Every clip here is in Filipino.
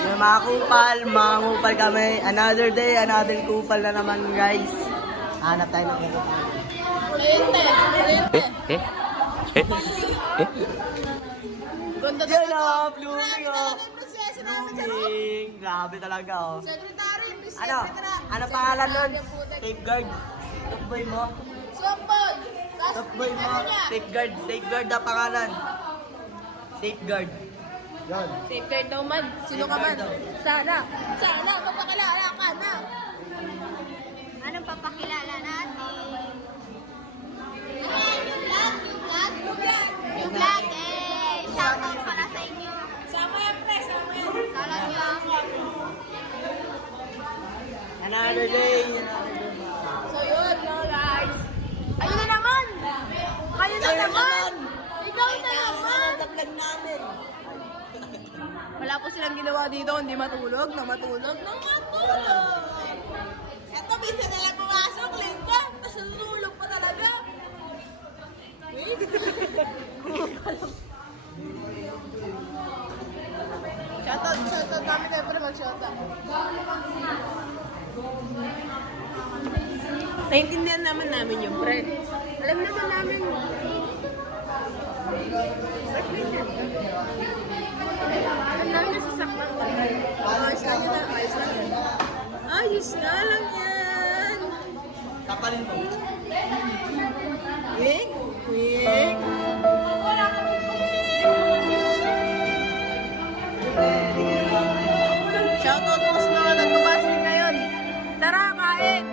Yung mga kupal kami. Another day, another kupal na naman guys. Hanap tayo ng Ganda yan o, blooming o. Blooming. Grabe talaga o. Secretary, Ano pangalan nun? Safeguard. Topboy mo. Softball. Topboy mo. Safeguard. Safeguard na pangalan. Safeguard. Yan. Safeguard daw man. Sino ka man? Sana. Papakilala ka na. Anong papakilala natin? Yung vlog, shoutout para sa inyo. Sama yan, pre. Sama yan. Sala niyo ako. Another day. So yun, no, guys. Ayun na naman. Kayo na naman. Ikaw na naman. Vlog namin. Wala po silang ginawa dito, hindi matulog. Eto, minsan na lang pumasok, Linda. Tapos natulog pa talaga. Shoutout. Kami tayo pa mag-shoutout. Naintindihan namin yung pre. Alam naman namin. Alam namin na sasaktan ko. Ayos lang yan. Ayos na lang yan. Kapalin mo. Wing. Shoutout po sa mga nagpapasing ngayon. Tara, kain!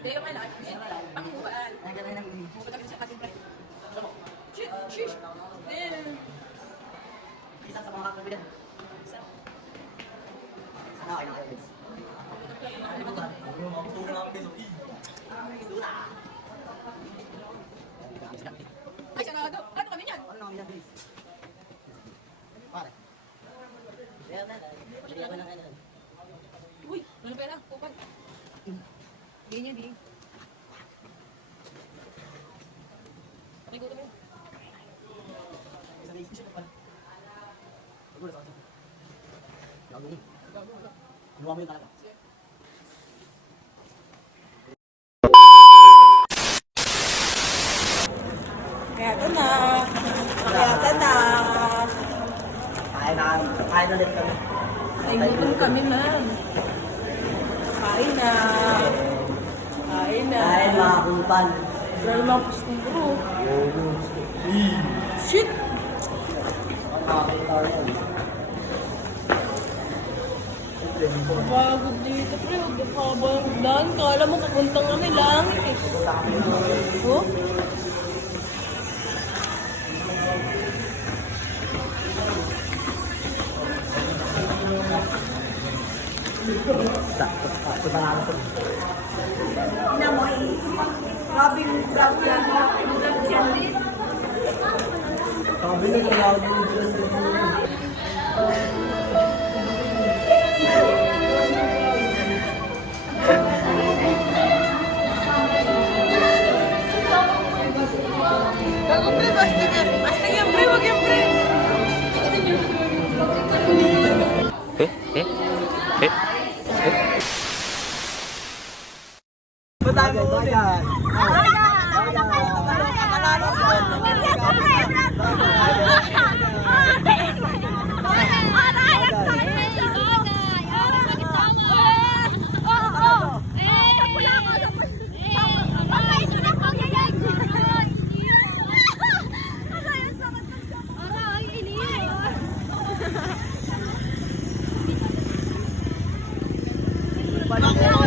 Hindi ka malaki. Pakubaan. Pupunta kami sa ating pre. Shish. Isa sa mga kapilan. Okay na kayo. Ay, sarado. Ano kami yan? Ano kami na please? Pare. Bigyan ko ng ano. Uy, ano pera? Kupal. Bigyan niya. Pakigutom mo. Isa na isip pa. Siguro sa akin. Gago mo. Luwa mo yun talaga. Kaya na. Kain ulit kami. Ay, gutom kami, ma'am. Kain na. Kain mga kupal. Girl, mga gusto bro. Shit! Pagod dito, pre. Huwag na kabayan. Kala mo kapuntang kami langit eh. Oh? Sakto pa namin ito. Grabe yung vlog yan. Sabi na kailangan mo dyan. Bago pre, basta yan. Basta yan pre, wag yan pre. Batago ulit. Bakit?